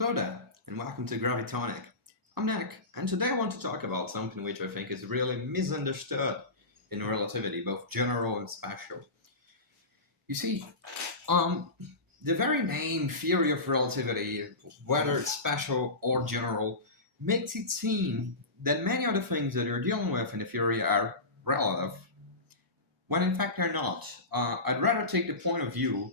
Hello there, and welcome to Gravitonic. I'm Nick, and today I want to talk about something which I think is really misunderstood in relativity, both general and special. You see, um, the very name theory of relativity, whether it's special or general, makes it seem that many of the things that you're dealing with in the theory are relative, when in fact they're not. I'd rather take the point of view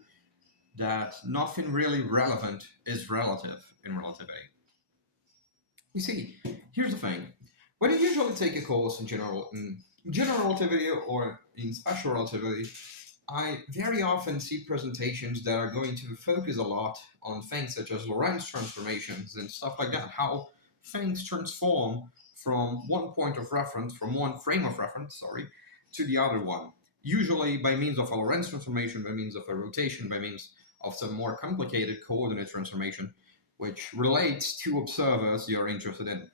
that nothing really relevant is relative in relativity. You see, here's the thing. When you usually take a course in general relativity or in special relativity, I very often see presentations that are going to focus a lot on things such as Lorentz transformations and stuff like that, how things transform from one point of reference, from one frame of reference, sorry, to the other one. Usually by means of a Lorentz transformation, by means of a rotation, by means of some more complicated coordinate transformation, which relates to observers you're interested in.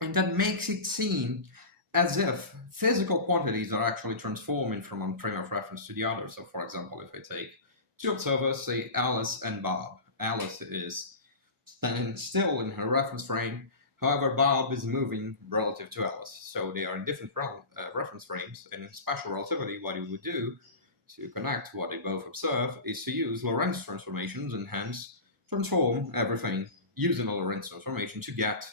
And that makes it seem as if physical quantities are actually transforming from one frame of reference to the other. So, for example, if I take two observers, say Alice and Bob, Alice is standing still in her reference frame. However, Bob is moving relative to Alice. So they are in different reference frames. And in special relativity, what you would do to connect what they both observe is to use Lorentz transformations and hence transform everything using a Lorentz transformation to get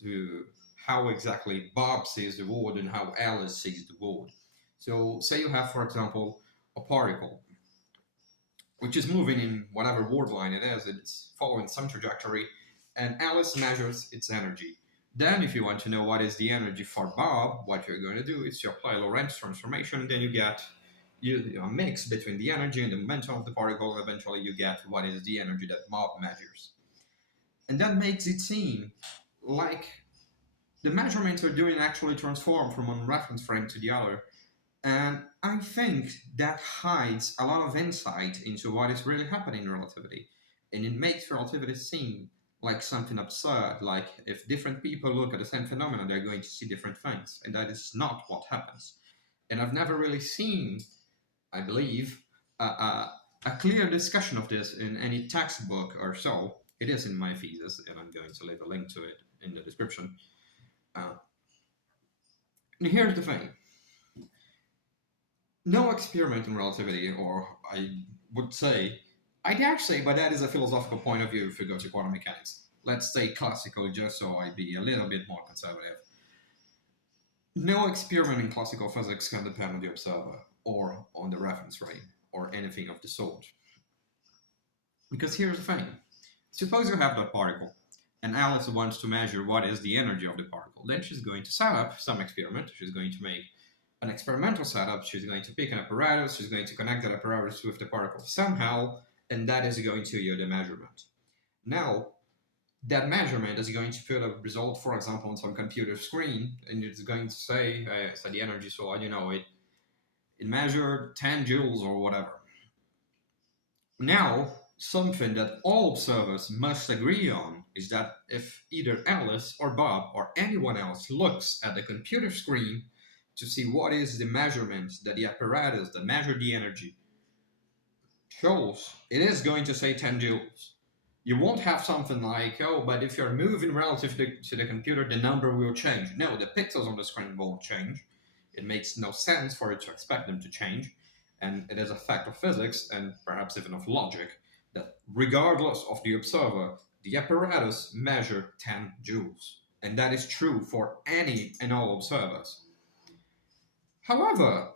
to how exactly Bob sees the world and how Alice sees the world. So say you have, for example, a particle which is moving in whatever world line it is, it's following some trajectory, and Alice measures its energy. Then if you want to know what is the energy for Bob, what you're going to do is to apply Lorentz transformation, and then you get a mix between the energy and the momentum of the particle, and eventually you get what is the energy that Bob measures. And that makes it seem like the measurements we're doing actually transform from one reference frame to the other. And I think that hides a lot of insight into what is really happening in relativity. And it makes relativity seem like something absurd, like if different people look at the same phenomenon, they're going to see different things. And that is not what happens. And I've never really seen, I believe, a clear discussion of this in any textbook or so. It is in my thesis, and I'm going to leave a link to it in the description. And here's the thing. No experiment in relativity, or I would say, I dare say, but that is a philosophical point of view if we go to quantum mechanics. Let's stay classical just so I be a little bit more conservative. No experiment in classical physics can depend on the observer or on the reference frame or anything of the sort. Because here's the thing. Suppose you have that particle and Alice wants to measure what is the energy of the particle. Then she's going to set up some experiment. She's going to make an experimental setup. She's going to pick an apparatus. She's going to connect that apparatus with the particle somehow, and that is going to yield a measurement. Now, that measurement is going to put a result, for example, on some computer screen, and it's going to say, so the energy, so it measured 10 joules or whatever. Now, something that all observers must agree on is that if either Alice or Bob or anyone else looks at the computer screen to see what is the measurement that the apparatus that measured the energy shows, it is going to say 10 joules. You won't have something like, oh, but if you're moving relative to the computer, the number will change. No, the pixels on the screen won't change. It makes no sense for it to expect them to change. And it is a fact of physics, and perhaps even of logic, that regardless of the observer, the apparatus measured 10 joules. And that is true for any and all observers. However,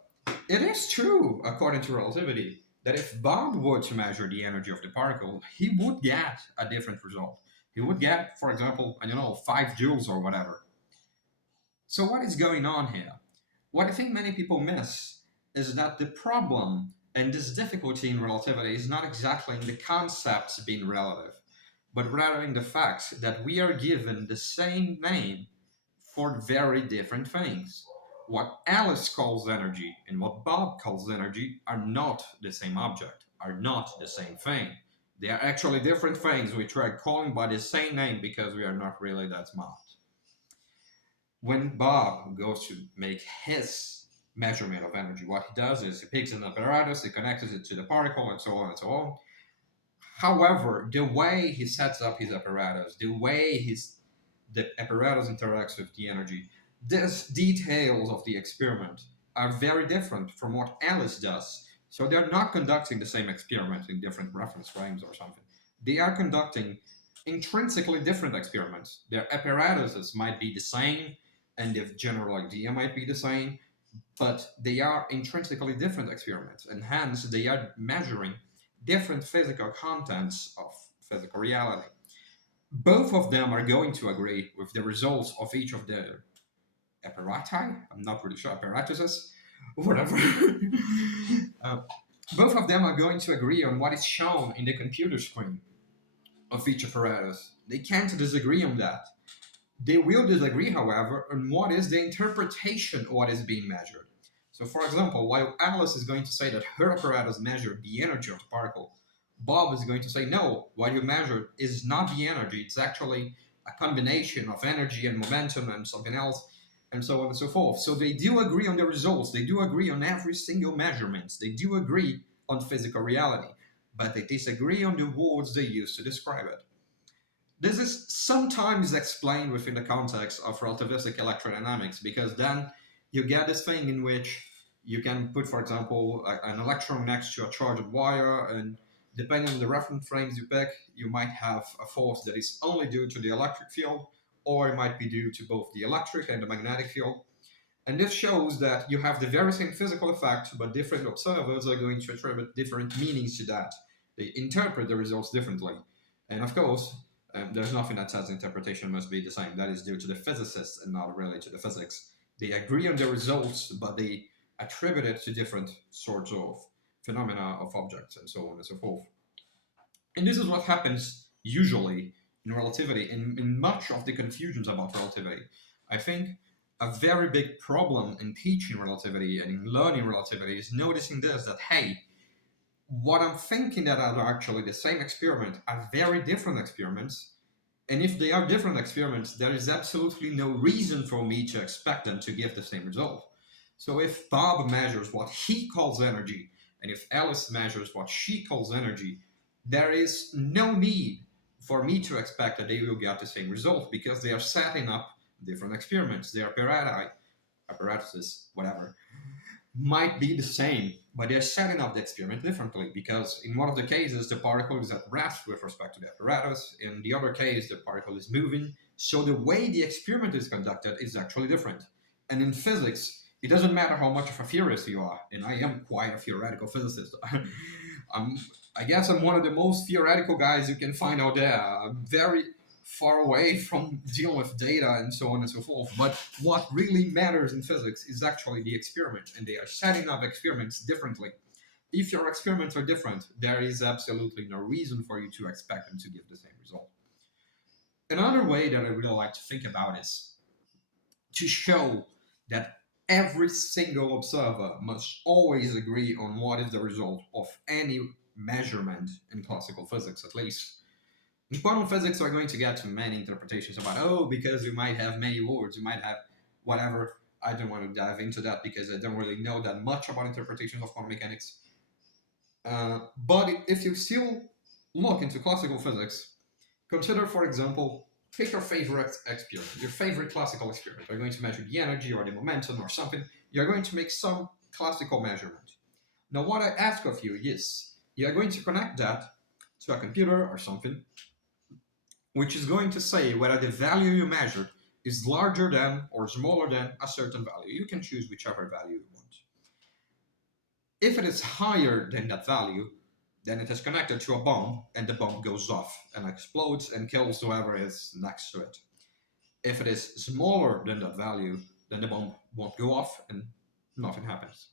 it is true, according to relativity, that if Bob were to measure the energy of the particle, he would get a different result. He would get, for example, 5 joules or whatever. So what is going on here? What I think many people miss is that the problem and this difficulty in relativity is not exactly in the concepts being relative, but rather in the fact that we are given the same name for very different things. What Alice calls energy and what Bob calls energy are not the same object, are not the same thing. They are actually different things which we are calling by the same name because we are not really that smart. When Bob goes to make his measurement of energy, what he does is he picks an apparatus, he connects it to the particle, and so on and so on. However, the way he sets up his apparatus, the way the apparatus interacts with the energy, these details of the experiment are very different from what Alice does. So they're not conducting the same experiment in different reference frames or something. They are conducting intrinsically different experiments. Their apparatuses might be the same, and the general idea might be the same, but they are intrinsically different experiments, and hence they are measuring different physical contents of physical reality. Both of them are going to agree with the results of each of their apparati. I'm not really sure, apparatuses, whatever. uh, both of them are going to agree on what is shown in the computer screen of each apparatus. They can't disagree on that. They will disagree, however, on what is the interpretation of what is being measured. So, for example, while Alice is going to say that her apparatus measured the energy of the particle, Bob is going to say, no, what you measured is not the energy, it's actually a combination of energy and momentum and something else, and so on and so forth. So they do agree on the results, they do agree on every single measurement, they do agree on physical reality, but they disagree on the words they use to describe it. This is sometimes explained within the context of relativistic electrodynamics, because then you get this thing in which you can put, for example, an electron next to a charged wire, and depending on the reference frames you pick, you might have a force that is only due to the electric field, or it might be due to both the electric and the magnetic field. And this shows that you have the very same physical effect, but different observers are going to attribute different meanings to that. They interpret the results differently. And of course, there's nothing that says interpretation must be the same. That is due to the physicists and not really to the physics. They agree on the results, but they attribute it to different sorts of phenomena of objects and so on and so forth. And this is what happens usually in relativity, in much of the confusions about relativity. I think a very big problem in teaching relativity and in learning relativity is noticing this, that hey, what I'm thinking that are actually the same experiment are very different experiments. And if they are different experiments, there is absolutely no reason for me to expect them to give the same result. So if Bob measures what he calls energy, and if Alice measures what she calls energy, there is no need for me to expect that they will get the same result, because they are setting up different experiments. Their apparatuses, whatever, might be the same, but they're setting up the experiment differently, because in one of the cases the particle is at rest with respect to the apparatus, in the other case the particle is moving, so the way the experiment is conducted is actually different. And in physics, it doesn't matter how much of a theorist you are, and I am quite a theoretical physicist. I guess I'm one of the most theoretical guys you can find out there. I'm very far away from dealing with data and so on and so forth. But what really matters in physics is actually the experiment, and they are setting up experiments differently. If your experiments are different, there is absolutely no reason for you to expect them to give the same result. Another way that I really like to think about is to show that every single observer must always agree on what is the result of any measurement in classical physics, at least. In quantum physics, we're going to get to many interpretations about, oh, because you might have many words, you might have whatever. I don't want to dive into that because I don't really know that much about interpretations of quantum mechanics. But if you still look into classical physics, consider, for example, take your favorite experiment, your favorite classical experiment. You're going to measure the energy or the momentum or something. You're going to make some classical measurement. Now, what I ask of you is, you're going to connect that to a computer or something, which is going to say whether the value you measured is larger than or smaller than a certain value. You can choose whichever value you want. If it is higher than that value, then it is connected to a bomb, and the bomb goes off and explodes and kills whoever is next to it. If it is smaller than that value, then the bomb won't go off and nothing happens.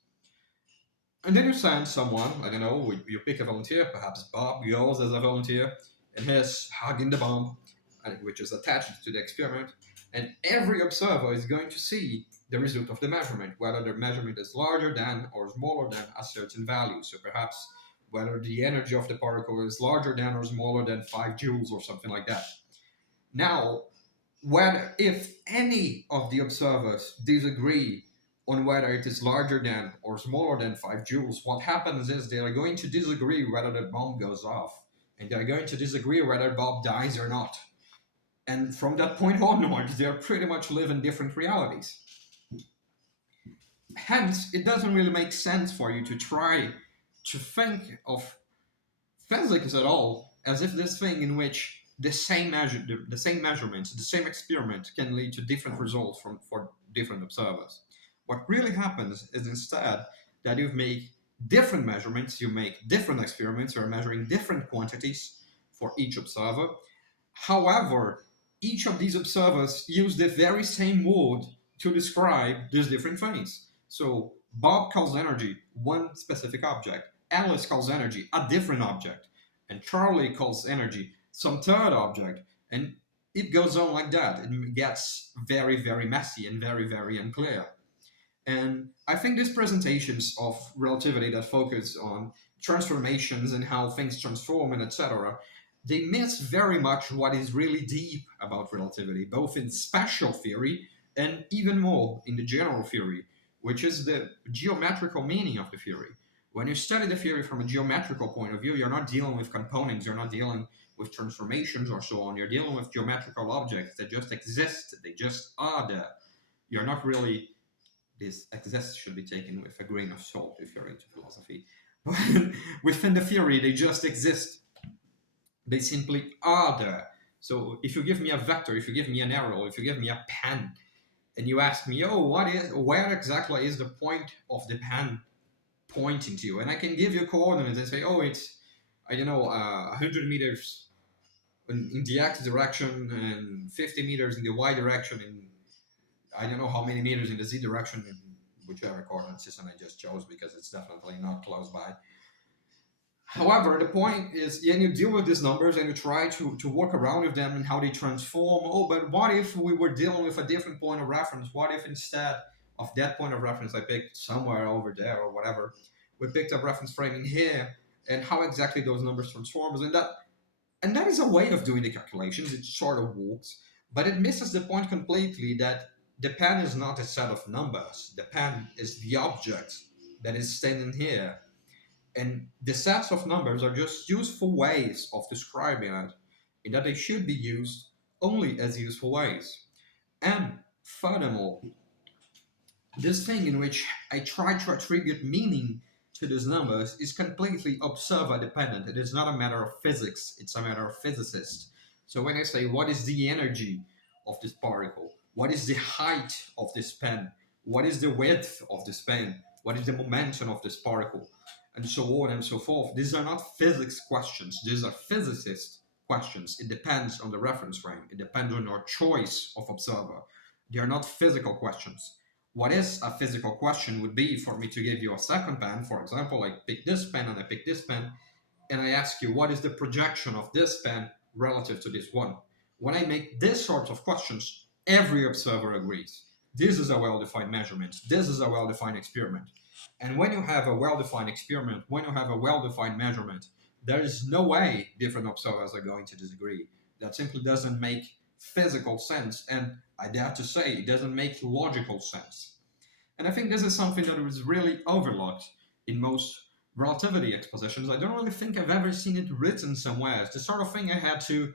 And then you send someone, I don't know, you pick a volunteer, perhaps Bob goes as a volunteer, and he's hugging the bomb, which is attached to the experiment, and every observer is going to see the result of the measurement, whether the measurement is larger than or smaller than a certain value. So perhaps whether the energy of the particle is larger than or smaller than 5 joules or something like that. Now, if any of the observers disagree on whether it is larger than or smaller than 5 joules, what happens is they are going to disagree whether the bomb goes off. and they're going to disagree whether Bob dies or not. And from that point onwards, they're pretty much living different realities. Hence, it doesn't really make sense for you to try to think of physics at all as if this thing in which the same measurements, the same experiment can lead to different results for different observers. What really happens is instead that you make different measurements, you make different experiments, you're measuring different quantities for each observer. However, each of these observers use the very same word to describe these different things. So Bob calls energy one specific object, Alice calls energy a different object, and Charlie calls energy some third object, and it goes on like that. It gets very, very messy and very, very unclear. And I think these presentations of relativity that focus on transformations and how things transform and etc., they miss very much what is really deep about relativity, both in special theory and even more in the general theory, which is the geometrical meaning of the theory. When you study the theory from a geometrical point of view, you're not dealing with components, you're not dealing with transformations or so on. You're dealing with geometrical objects that just exist, they just are there. You're not really, this exists should be taken with a grain of salt if you're into philosophy. But within the theory, they just exist. They simply are there. So if you give me a vector, if you give me an arrow, if you give me a pen, and you ask me, oh, where exactly is the point of the pen pointing to? And I can give you coordinates and say, oh, it's, I don't know, 100 meters in the x direction and 50 meters in the y direction, and I don't know how many meters in the z direction, in whichever coordinate system I just chose, because it's definitely not close by. However, the point is, yeah, you deal with these numbers and you try to work around with them and how they transform. Oh, but what if we were dealing with a different point of reference? What if instead of that point of reference I picked somewhere over there or whatever, we picked a reference frame in here, and how exactly those numbers transform? And that is a way of doing the calculations. It sort of works, but it misses the point completely that the pen is not a set of numbers. The pen is the object that is standing here. And the sets of numbers are just useful ways of describing it, in that they should be used only as useful ways. And furthermore, this thing in which I try to attribute meaning to these numbers is completely observer dependent. It is not a matter of physics, it's a matter of physicists. So when I say, what is the energy of this particle? What is the height of this pen? What is the width of this pen? What is the momentum of this particle? And so on and so forth. These are not physics questions. These are physicist questions. It depends on the reference frame. It depends on your choice of observer. They are not physical questions. What is a physical question would be for me to give you a second pen. For example, I pick this pen and I pick this pen, and I ask you, what is the projection of this pen relative to this one? When I make this sort of questions, every observer agrees. This is a well-defined measurement. This is a well-defined experiment. And when you have a well-defined experiment, when you have a well-defined measurement, there is no way different observers are going to disagree. That simply doesn't make physical sense, and I dare to say it doesn't make logical sense. And I think this is something that was really overlooked in most relativity expositions. I don't really think I've ever seen it written somewhere. It's the sort of thing I had to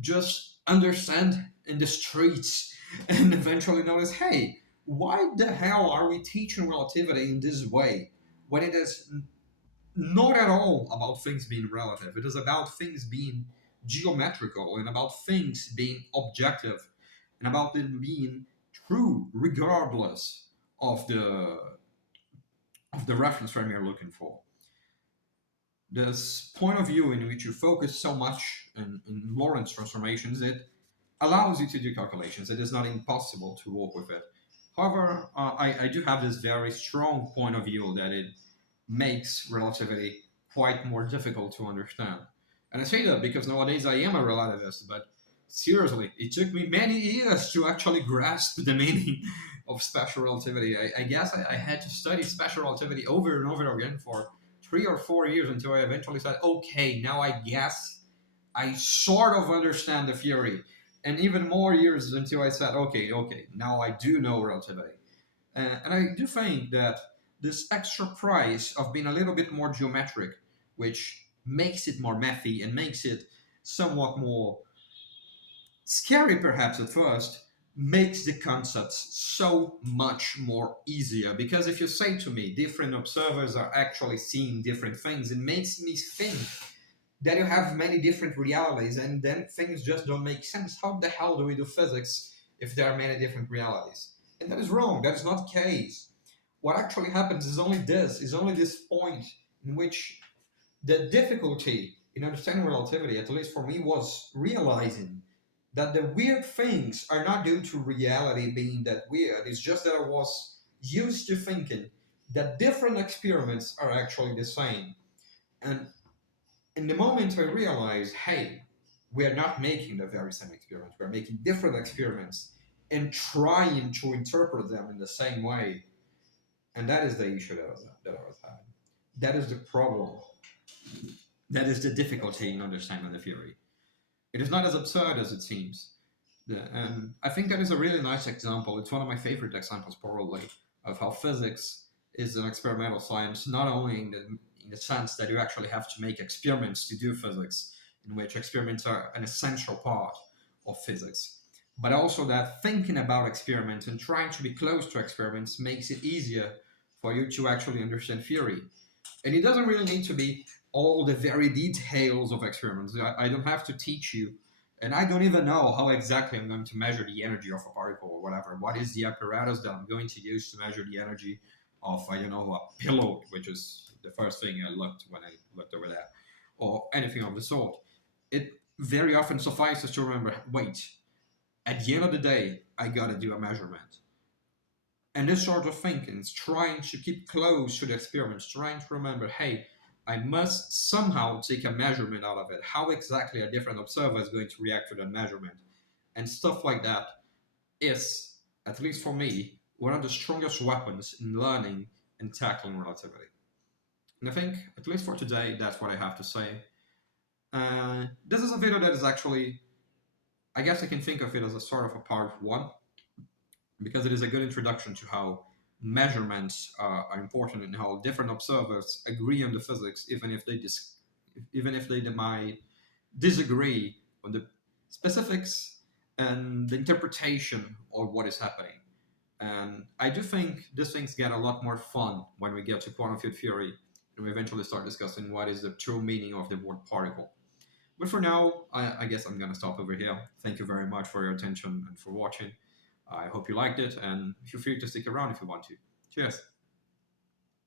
just understand in the streets and eventually notice, hey, why the hell are we teaching relativity in this way when it is not at all about things being relative? It is about things being geometrical and about things being objective and about them being true regardless of the reference frame you're looking for. This point of view in which you focus so much in Lorentz transformations, it allows you to do calculations. It is not impossible to work with it. However, I do have this very strong point of view that it makes relativity quite more difficult to understand. And I say that because nowadays I am a relativist, but seriously, it took me many years to actually grasp the meaning of special relativity. I guess I had to study special relativity over and over again for 3 or 4 years until I eventually said, okay, now I guess I sort of understand the theory. And even more years until I said, okay, now I do know relativity. And I do think that this extra price of being a little bit more geometric, which makes it more mathy and makes it somewhat more scary perhaps at first, makes the concepts so much more easier. Because if you say to me different observers are actually seeing different things, it makes me think that you have many different realities, and then things just don't make sense. How the hell do we do physics if there are many different realities? And that is wrong. That is not the case. What actually happens is only this point in which the difficulty in understanding relativity, at least for me, was realizing that the weird things are not due to reality being that weird. It's just that I was used to thinking that different experiments are actually the same. And in the moment I realized, hey, we are not making the very same experiments, we're making different experiments and trying to interpret them in the same way. And that is the issue that I was having. That is the problem. That is the difficulty in understanding the theory. It is not as absurd as it seems. And I think that is a really nice example. It's one of my favorite examples, probably, of how physics is an experimental science, not only in the sense that you actually have to make experiments to do physics, in which experiments are an essential part of physics, but also that thinking about experiments and trying to be close to experiments makes it easier for you to actually understand theory. And it doesn't really need to be all the very details of experiments. I don't have to teach you, and I don't even know how exactly I'm going to measure the energy of a particle or whatever. What is the apparatus that I'm going to use to measure the energy of, I don't know, a pillow, which is the first thing I looked when I looked over there, or anything of the sort. It very often suffices to remember, wait, at the end of the day, I gotta do a measurement. And this sort of thinking is trying to keep close to the experiments, trying to remember, hey, I must somehow take a measurement out of it. How exactly a different observer is going to react to that measurement? And stuff like that is, at least for me, one of the strongest weapons in learning and tackling relativity. And I think, at least for today, that's what I have to say. This is a video that is actually, I guess I can think of it as a sort of a part one, because it is a good introduction to how measurements are important and how different observers agree on the physics, even if they might disagree on the specifics and the interpretation of what is happening. And I do think these things get a lot more fun when we get to quantum field theory and we eventually start discussing what is the true meaning of the word particle. But for now, I guess I'm going to stop over here. Thank you very much for your attention and for watching. I hope you liked it, and feel free to stick around if you want to. Cheers.